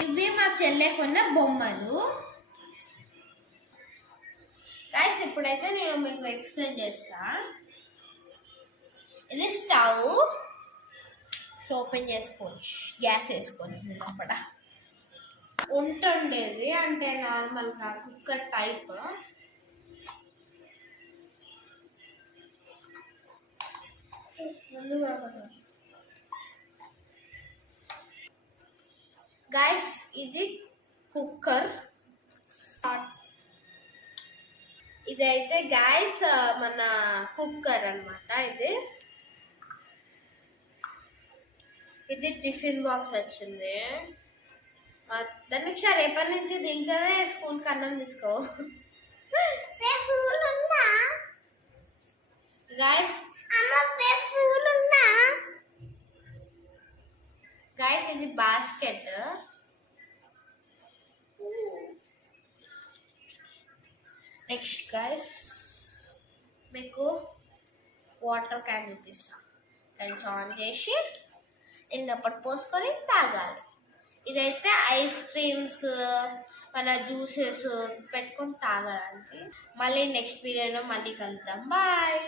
ఇవి మా చెల్లె కొన్న బొమ్మలు. గైస్ ఇప్పుడైతే నేను మీకు ఎక్స్ప్లెయిన్ చేస్తా. ఇది స్టవ్ ఓపెన్ చేసుకోవచ్చు, గ్యాస్ వేసుకోవచ్చు. లోపల ఉంటుండేది అంటే నార్మల్గా కుక్కర్ టైప్. గైస్ ఇది కుక్కర్. ఇదైతే గైస్ మన కుక్కర్ అన్నమాట. ఇది టిఫిన్ బాక్స్ వచ్చింది. ధనిక్ష రేపటి నుంచి దీంట్లోనే స్కూల్కి అన్నం తీసుకో. గైస్ ఇది బాస్కెట్. నెక్స్ట్ గైస్ మీకు వాటర్ క్యాన్ చూపిస్తా. దాన్ని ఆన్ చేసి ఇన్నప్పటి పోసుకొని తాగాలి. ఇదైతే ఐస్ క్రీమ్స్ మన జ్యూసెస్ పెట్టుకొని తాగడానికి. మళ్ళీ నెక్స్ట్ వీడియోలో మళ్ళీ కలుద్దాం. బాయ్.